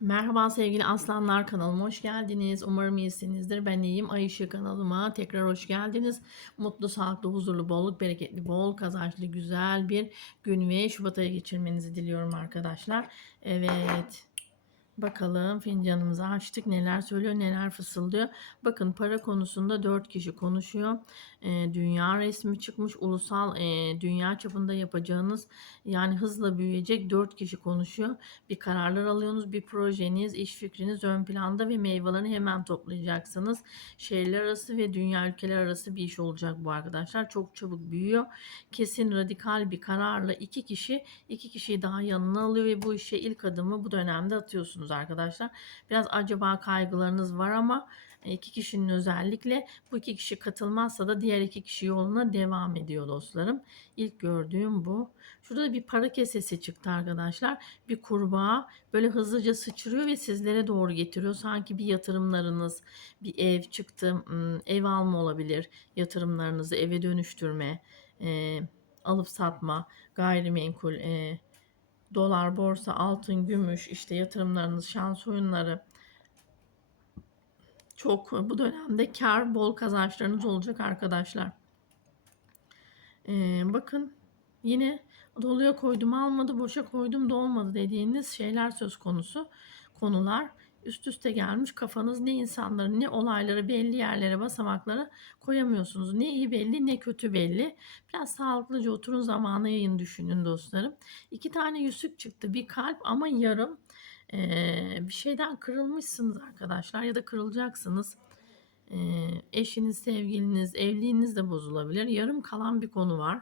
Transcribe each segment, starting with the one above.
Merhaba sevgili aslanlar kanalıma hoş geldiniz. Umarım iyisinizdir. Ben iyiyim. Ay kanalıma tekrar hoş geldiniz. Mutlu, sağlıklı, huzurlu, bolluk, bereketli, bol kazançlı, güzel bir gün ve Şubat ayı geçirmenizi diliyorum arkadaşlar. Evet. Bakalım fincanımızı açtık. Neler söylüyor, neler fısıldıyor. Bakın para konusunda 4 kişi konuşuyor. E, dünya resmi çıkmış. Ulusal e, dünya çapında yapacağınız yani hızla büyüyecek 4 kişi konuşuyor. Bir kararlar alıyorsunuz. Bir projeniz, iş fikriniz ön planda ve meyvelerini hemen toplayacaksınız. Şehirler arası ve dünya ülkeler arası bir iş olacak bu arkadaşlar. Çok çabuk büyüyor. Kesin radikal bir kararla iki kişi iki kişiyi daha yanına alıyor ve bu işe ilk adımı bu dönemde atıyorsunuz arkadaşlar. Biraz acaba kaygılarınız var ama iki kişinin özellikle bu iki kişi katılmazsa da diğer iki kişi yoluna devam ediyor dostlarım. İlk gördüğüm bu. Şurada da bir para kesesi çıktı arkadaşlar. Bir kurbağa böyle hızlıca sıçrıyor ve sizlere doğru getiriyor. Sanki bir yatırımlarınız, bir ev çıktı, ev alma olabilir. Yatırımlarınızı eve dönüştürme, e, alıp satma, gayrimenkul, e, dolar, borsa, altın, gümüş, işte yatırımlarınız, şans oyunları, çok bu dönemde kar, bol kazançlarınız olacak arkadaşlar. Ee, bakın yine doluya koydum almadı, boşa koydum da olmadı dediğiniz şeyler söz konusu. Konular üst üste gelmiş. Kafanız ne insanları ne olayları belli yerlere basamaklara koyamıyorsunuz. Ne iyi belli ne kötü belli. Biraz sağlıklıca oturun zamanı yayın düşünün dostlarım. İki tane yüzük çıktı. Bir kalp ama yarım. Ee, bir şeyden kırılmışsınız arkadaşlar ya da kırılacaksınız. Ee, eşiniz, sevgiliniz, evliliğiniz de bozulabilir. Yarım kalan bir konu var.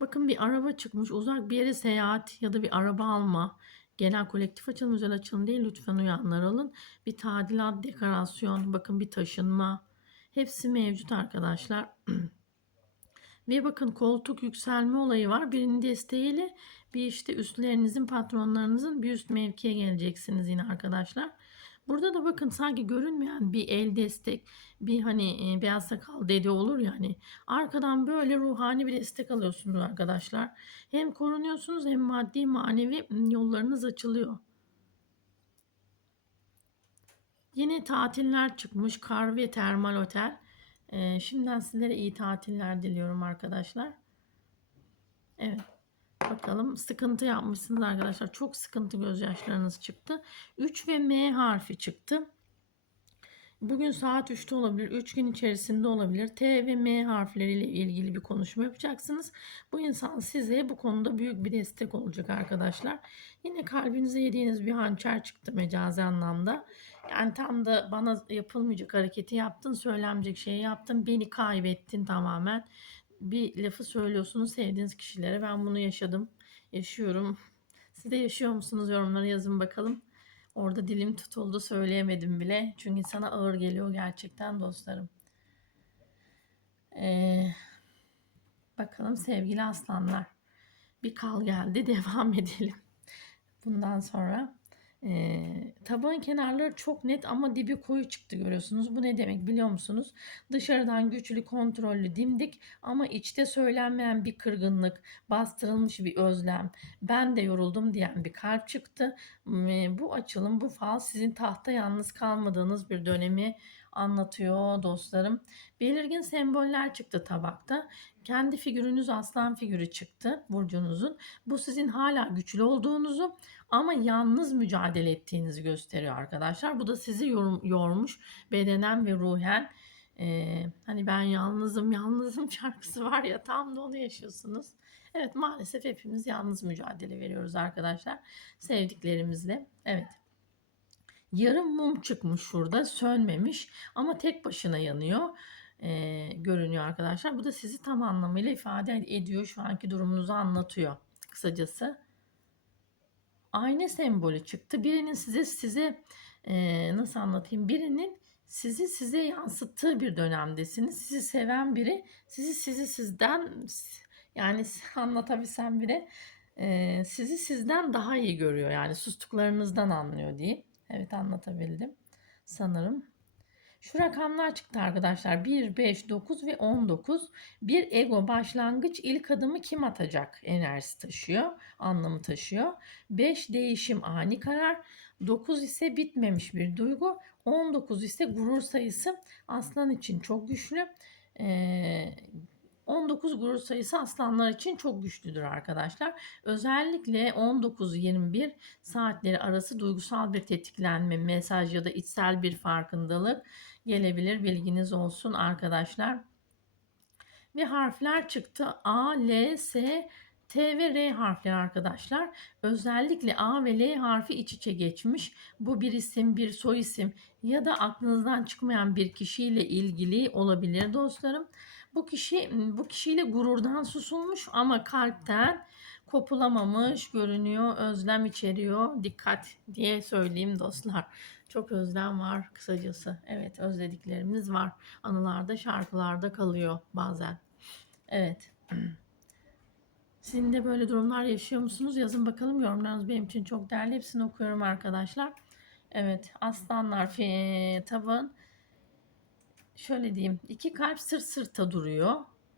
Bakın bir araba çıkmış. Uzak bir yere seyahat ya da bir araba alma. Genel kolektif açılım, özel açılım değil. Lütfen uyanlar alın. Bir tadilat, dekorasyon, bakın bir taşınma. Hepsi mevcut arkadaşlar. Ve bakın koltuk yükselme olayı var. Birinin desteğiyle bir işte üstlerinizin, patronlarınızın bir üst mevkiye geleceksiniz yine arkadaşlar. Burada da bakın sanki görünmeyen bir el destek, bir hani e, beyaz sakal dede olur ya hani arkadan böyle ruhani bir destek alıyorsunuz arkadaşlar. Hem korunuyorsunuz hem maddi manevi yollarınız açılıyor. Yine tatiller çıkmış. Kar ve termal otel. Ee, şimdiden sizlere iyi tatiller diliyorum arkadaşlar. Evet. Bakalım sıkıntı yapmışsınız arkadaşlar. Çok sıkıntı gözyaşlarınız çıktı. 3 ve M harfi çıktı. Bugün saat 3'te olabilir. 3 gün içerisinde olabilir. T ve M harfleriyle ilgili bir konuşma yapacaksınız. Bu insan size bu konuda büyük bir destek olacak arkadaşlar. Yine kalbinize yediğiniz bir hançer çıktı mecazi anlamda. Yani tam da bana yapılmayacak hareketi yaptın, söylenmeyecek şeyi yaptın, beni kaybettin tamamen. Bir lafı söylüyorsunuz sevdiğiniz kişilere. Ben bunu yaşadım, yaşıyorum. Siz de yaşıyor musunuz? Yorumlara yazın bakalım. Orada dilim tutuldu söyleyemedim bile. Çünkü insana ağır geliyor gerçekten dostlarım. Ee, bakalım sevgili aslanlar. Bir kal geldi devam edelim. Bundan sonra e, tabağın kenarları çok net ama dibi koyu çıktı görüyorsunuz. Bu ne demek biliyor musunuz? Dışarıdan güçlü, kontrollü, dimdik ama içte söylenmeyen bir kırgınlık, bastırılmış bir özlem, ben de yoruldum diyen bir kalp çıktı. E, bu açılım, bu fal sizin tahta yalnız kalmadığınız bir dönemi anlatıyor dostlarım. Belirgin semboller çıktı tabakta. Kendi figürünüz aslan figürü çıktı burcunuzun. Bu sizin hala güçlü olduğunuzu ama yalnız mücadele ettiğinizi gösteriyor arkadaşlar. Bu da sizi yormuş bedenen ve ruhen. Ee, hani ben yalnızım yalnızım şarkısı var ya tam da onu yaşıyorsunuz. Evet maalesef hepimiz yalnız mücadele veriyoruz arkadaşlar sevdiklerimizle. Evet. Yarım mum çıkmış şurada sönmemiş ama tek başına yanıyor e, görünüyor arkadaşlar. Bu da sizi tam anlamıyla ifade ediyor. Şu anki durumunuzu anlatıyor kısacası. Ayna sembolü çıktı. Birinin size size e, nasıl anlatayım? Birinin sizi size yansıttığı bir dönemdesiniz. Sizi seven biri sizi sizi sizden yani anlatabilsem bile e, sizi sizden daha iyi görüyor. Yani sustuklarınızdan anlıyor diyeyim. Evet anlatabildim sanırım. Şu rakamlar çıktı arkadaşlar. 1, 5, 9 ve 19. Bir ego başlangıç ilk adımı kim atacak enerjisi taşıyor, anlamı taşıyor. 5 değişim ani karar. 9 ise bitmemiş bir duygu. 19 ise gurur sayısı aslan için çok güçlü. Ee, 19 gurur sayısı aslanlar için çok güçlüdür arkadaşlar. Özellikle 19-21 saatleri arası duygusal bir tetiklenme, mesaj ya da içsel bir farkındalık gelebilir. Bilginiz olsun arkadaşlar. Ve harfler çıktı. A, L, S, T ve R harfleri arkadaşlar. Özellikle A ve L harfi iç içe geçmiş. Bu bir isim, bir soy isim ya da aklınızdan çıkmayan bir kişiyle ilgili olabilir dostlarım. Bu kişi bu kişiyle gururdan susulmuş ama kalpten kopulamamış görünüyor. Özlem içeriyor. Dikkat diye söyleyeyim dostlar. Çok özlem var kısacası. Evet özlediklerimiz var. Anılarda şarkılarda kalıyor bazen. Evet. Sizin de böyle durumlar yaşıyor musunuz? Yazın bakalım yorumlarınız benim için çok değerli. Hepsini okuyorum arkadaşlar. Evet aslanlar fi- taban şöyle diyeyim iki kalp sırt sırta duruyor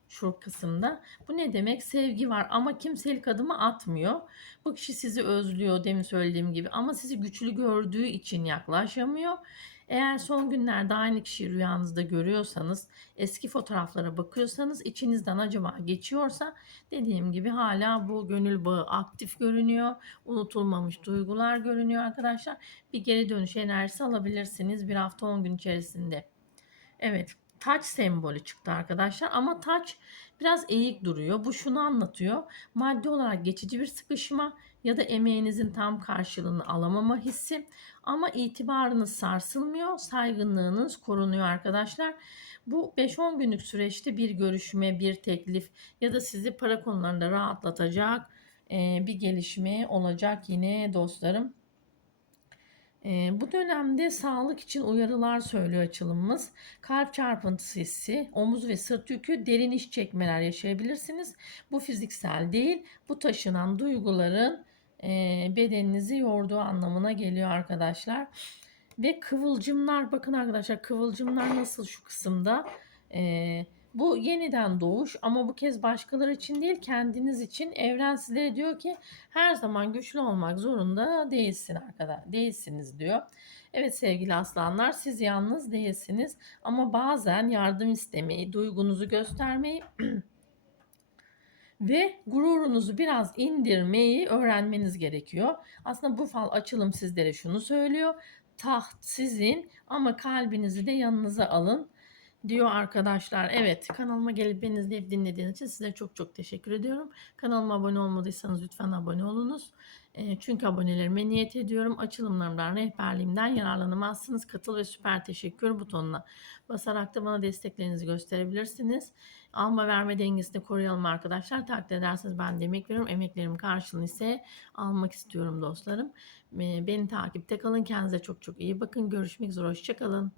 şu kısımda. Bu ne demek? Sevgi var ama kimselik adımı atmıyor. Bu kişi sizi özlüyor demin söylediğim gibi ama sizi güçlü gördüğü için yaklaşamıyor. Eğer son günlerde aynı kişiyi rüyanızda görüyorsanız, eski fotoğraflara bakıyorsanız, içinizden acaba geçiyorsa dediğim gibi hala bu gönül bağı aktif görünüyor. Unutulmamış duygular görünüyor arkadaşlar. Bir geri dönüş enerjisi alabilirsiniz bir hafta 10 gün içerisinde. Evet, taç sembolü çıktı arkadaşlar ama taç biraz eğik duruyor. Bu şunu anlatıyor. Maddi olarak geçici bir sıkışma ya da emeğinizin tam karşılığını alamama hissi ama itibarınız sarsılmıyor, saygınlığınız korunuyor arkadaşlar. Bu 5-10 günlük süreçte bir görüşme, bir teklif ya da sizi para konularında rahatlatacak bir gelişme olacak yine dostlarım. Ee, bu dönemde sağlık için uyarılar söylüyor açılımımız. Kalp çarpıntısı hissi, omuz ve sırt yükü, derin iş çekmeler yaşayabilirsiniz. Bu fiziksel değil, bu taşınan duyguların e, bedeninizi yorduğu anlamına geliyor arkadaşlar. Ve kıvılcımlar, bakın arkadaşlar kıvılcımlar nasıl şu kısımda. Ee, bu yeniden doğuş ama bu kez başkaları için değil kendiniz için evren sizlere diyor ki her zaman güçlü olmak zorunda değilsin arkadaşlar. Değilsiniz diyor. Evet sevgili aslanlar siz yalnız değilsiniz ama bazen yardım istemeyi, duygunuzu göstermeyi ve gururunuzu biraz indirmeyi öğrenmeniz gerekiyor. Aslında bu fal açılım sizlere şunu söylüyor. Taht sizin ama kalbinizi de yanınıza alın diyor arkadaşlar. Evet kanalıma gelip beni izleyip dinlediğiniz için size çok çok teşekkür ediyorum. Kanalıma abone olmadıysanız lütfen abone olunuz. E, çünkü abonelerime niyet ediyorum. Açılımlarımdan, rehberliğimden yararlanamazsınız. Katıl ve süper teşekkür butonuna basarak da bana desteklerinizi gösterebilirsiniz. Alma verme dengesini koruyalım arkadaşlar. Takdir ederseniz ben de emek veriyorum. Emeklerimin karşılığını ise almak istiyorum dostlarım. E, beni takipte kalın. Kendinize çok çok iyi bakın. Görüşmek üzere. Hoşçakalın.